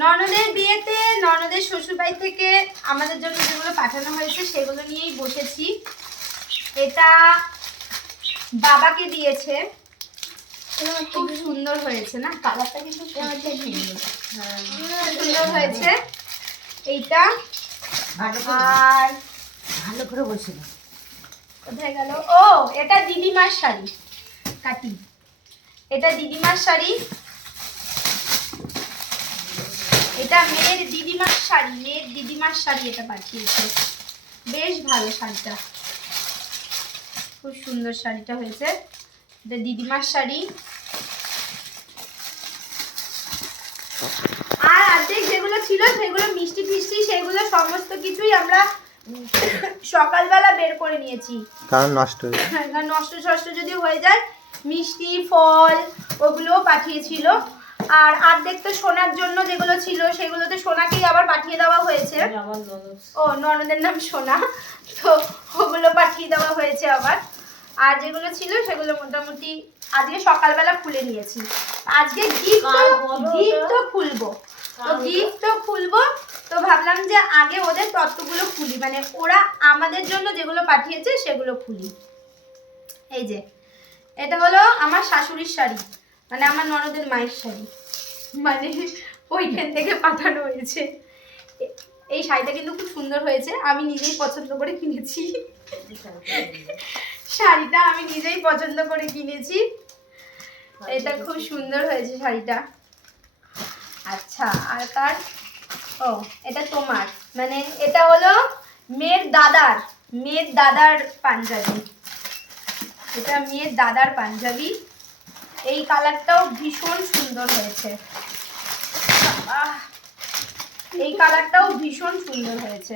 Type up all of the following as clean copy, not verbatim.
ননদের বিয়েতে ননদের শ্বশুরবাড়ি থেকে আমাদের জন্য যেগুলো পাঠানো হয়েছে সেগুলো নিয়েই বসেছি। এটা বাবাকে দিয়েছে, খুব সুন্দর হয়েছে না? কালারটা কিন্তু সুন্দর হয়েছে এইটা। আর ভালো করে বসে কোথায় গেল? ও, এটা দিদিমার শাড়ি। কাটি, এটা দিদিমার শাড়ি। এটা মেয়ের দিদিমার শাড়ি, মেয়ের দিদিমার শাড়ি এটা পাঠিয়েছে। বেশ ভালো শাড়িটা, খুব সুন্দর শাড়িটা হয়েছে। এটা দিদিমার শাড়ি। আর অর্ধেক যেগুলো ছিল সেগুলো মিষ্টি ফিষ্টি, সেগুলো সমস্ত কিছুই আমরা সকালবেলা বের করে নিয়েছি, কারণ নষ্ট নষ্ট যদি হয়ে যায়। মিষ্টি ফল ওগুলোও পাঠিয়েছিল। আর অর্ধেক তো সোনার জন্য যেগুলো ছিল সেগুলো তো সোনাকেই আবার পাঠিয়ে দেওয়া হয়েছে। ও, ননদের নাম সোনা, তো ওগুলো পাঠিয়ে দেওয়া হয়েছে আবার। আর যেগুলো ছিল সেগুলো মোটামুটি আজকে সকালবেলা খুলে নিয়েছি। আজকে গিফটও খুলবো, তো গিফটও খুলবো। তো ভাবলাম যে আগে ওদের তত্ত্বগুলো খুলি, মানে ওরা আমাদের জন্য যেগুলো পাঠিয়েছে সেগুলো খুলি। এই যে এটা হলো আমার শাশুড়ির শাড়ি, মানে আমার ননদের মায়ের শাড়ি, মানে ওইখান থেকে পাঠানো হয়েছে। এই শাড়িটা কিন্তু খুব সুন্দর হয়েছে, আমি নিজেই পছন্দ করে কিনেছি। শাড়িটা আমি নিজেই পছন্দ করে কিনেছি। এটা খুব সুন্দর হয়েছে শাড়িটা। আচ্ছা, আর কার? ও, এটা তোমার, মানে এটা হলো মেয়ের দাদার পাঞ্জাবি। এটা মেয়ের দাদার পাঞ্জাবি। এই কালারটাও ভীষণ সুন্দর হয়েছে। এই কালারটাও ভীষণ সুন্দর হয়েছে,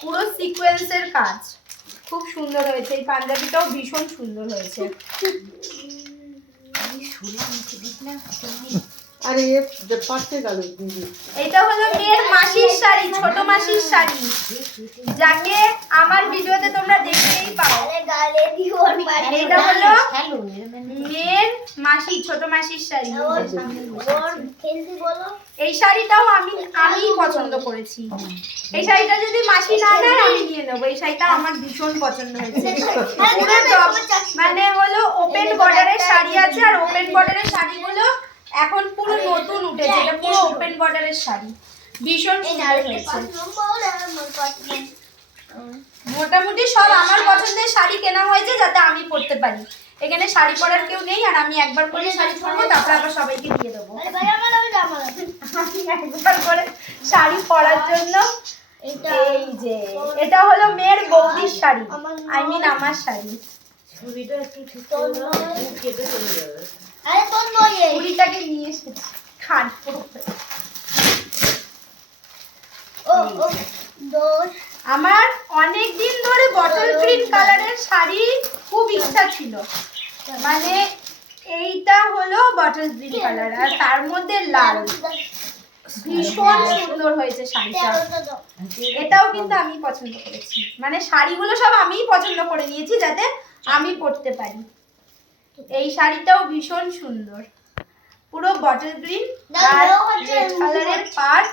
পুরো সিকোয়েন্সের কাজ, খুব সুন্দর হয়েছে। এই পাঞ্জাবিটাও ভীষণ সুন্দর হয়েছে। আরে পাশে গেল। এটা হলো মেয়ের মাসির শাড়ি, ছোট মাসির শাড়ি, যাকে আমার ভিডিওতে তোমরা দেখতেই পাও। এটা হলো মেয়ের মাসি, ছোট মাসির শাড়ি। এই শাড়িটাও আমি পছন্দ করেছি। এই শাড়িটা যদি মাসি না নেয় আমি নিয়ে নেবো। এই শাড়িটা আমার ভীষণ পছন্দ হয়েছে। মানে হলো ওপেন বর্ডারের শাড়ি আছে, আর ওপেন বর্ডারের শাড়িগুলো এখন পুরো নতুন উঠেছে। এটা পুরো ওপেন বর্ডারের শাড়ি, ভীষণ সুন্দর হয়েছে। মোটামুটি সব আমার পছন্দের শাড়ি কেনা হয়েছে যাতে আমি পরতে পারি। এখানে শাড়ি পরার কেউ নেই, আর আমি একবার করে শাড়ি পরবো, তারপর আবার সবাইকে দিয়ে দেবো। আমি একবার করে শাড়ি পরার জন্য। এই যে এটা হলো মেয়ের বৌদির শাড়ি, আই মিন আমার শাড়ি। ছুরিটাকে নিয়ে এসেছি, আমার অনেক দিন ধরে বটল গ্রিন কালারের শাড়ি খুব ইচ্ছা ছিল, মানে এইটা হলো বটল গ্রিন কালার আর তার মধ্যে লাল, ভীষণ সুন্দর হয়েছে শাড়িটা। এটাও কিন্তু আমি পছন্দ করেছি, মানে শাড়িগুলো সব আমিই পছন্দ করে নিয়েছি যাতে আমি পরতে পারি। এই শাড়িটাও ভীষণ সুন্দর, পুরো বটল গ্রিন আর রেড কালারের পাড়।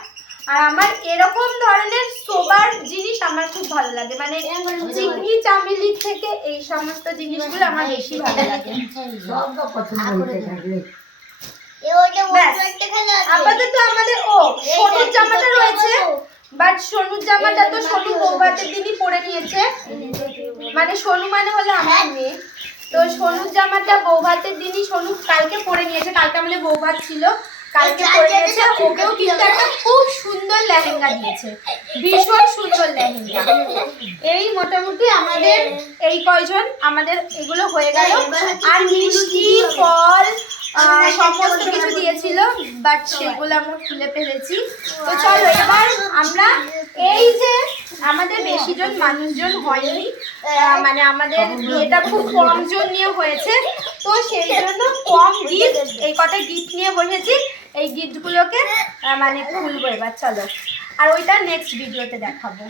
আর আমার এরকম ধরনের সোবার জিনিস আমার খুব ভালো লাগে, মানে চিকনি চামেলির থেকে এই সমস্ত জিনিসগুলো আমার বেশি ভালো লাগে। আপাতত আমাদের সোনুর জামাটা রয়েছে, বাট সোনুর জামাটা তো সোনু বৌভাতের দিনই পরে নিয়েছে, মানে সোনু মানে হলো আমার মেয়ে, তো সোনুর জামাটা বৌভাতের দিনই সোনু কালকে পরে নিয়েছে। কালকে আমাদের বৌভাত ছিল, কালকে পরে নিয়েছে। ওকেও কিন্তু একটা খুব সুন্দর লেহেঙ্গা দিয়েছে, ভীষণ সুন্দর লেহেঙ্গা। এই মোটামুটি আমাদের এই কয়জন আমাদের এগুলো হয়ে গেল। আর মিষ্টি ফল সমস্ত কিছু দিয়েছিল, বাট সেগুলো আমরা খুলে ফেলেছি। তো চলো এবার আমরা, এই যে আমাদের বেশি জন মানুষজন হয়নি, মানে আমাদের বিয়েটা খুব কম জন নিয়ে হয়েছে, তো সেই জন্য কম গিফট, এই কটা গিফট নিয়ে বসেছি। এই গিফটগুলোকে মানে খুলবো এবার, চলো। আর ওইটা নেক্সট ভিডিওতে দেখাবো।